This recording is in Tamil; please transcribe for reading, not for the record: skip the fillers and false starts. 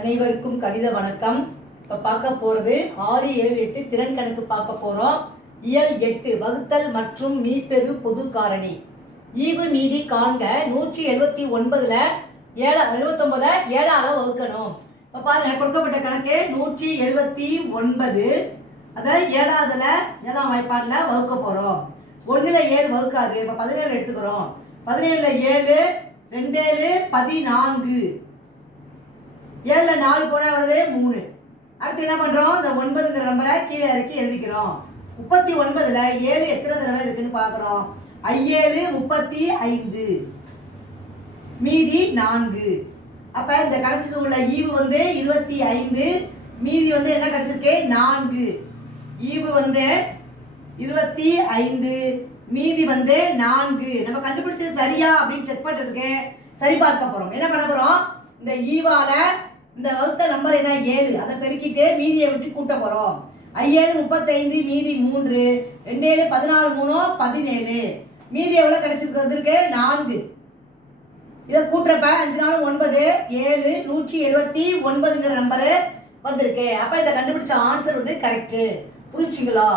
அனைவருக்கும் கணித வணக்கம். இப்போ பார்க்க போகிறது 6, 7, 8 திறன் கணக்கு பார்க்க போகிறோம். இயல் 8 வகுத்தல் மற்றும் மீப்பெரு பொது காரணி. ஈவு மீதி காண்க. 179ல் 79 7ஆல் வகுக்கணும். இப்போ பாருங்கள், கொடுக்கப்பட்ட கணக்கு 179, அதை 7ஆவதுல 7ஆம் வாய்ப்பாடில் வகுக்க போகிறோம். 1ல் 7 வகுக்காது. இப்போ 17 எடுத்துக்கிறோம். 17ல் 7 2 7 14. 7ல் 4 போனால் வருது 3. அடுத்து என்ன பண்ணுறோம்? இந்த 9ங்கிற நம்பரை கீழே இறக்கி எழுதிக்கிறோம். 39ல் 7 எத்தனை தடவை இருக்குன்னு பார்க்குறோம். 7 35, மீதி 4. அப்போ இந்த கணக்குக்கு உள்ள ஈவு 25, மீதி என்ன கிடைச்சிருக்கு? 4. ஈவு 25, மீதி 4. நம்ம கண்டுபிடிச்சது சரியா அப்படின்னு செக் பண்ணுறதுக்கு சரி பார்க்க போகிறோம். என்ன பண்ண போகிறோம்? இந்த ஈவால இந்த வகுத்த நம்பர் என்ன 7, அதை பெருக்கிட்டு மீதியை வச்சு கூட்ட போகிறோம். 7 35, மீதி 3. 2 7 14 3 17. மீதி எவ்வளோ கிடைச்சிருக்கு? 4. இதை கூட்டுறப்ப 5 4 9 7 179ங்கிற நம்பரு வந்திருக்கு. அப்போ இதை கண்டுபிடிச்ச ஆன்சர் கரெக்டு. புரிஞ்சுங்களா?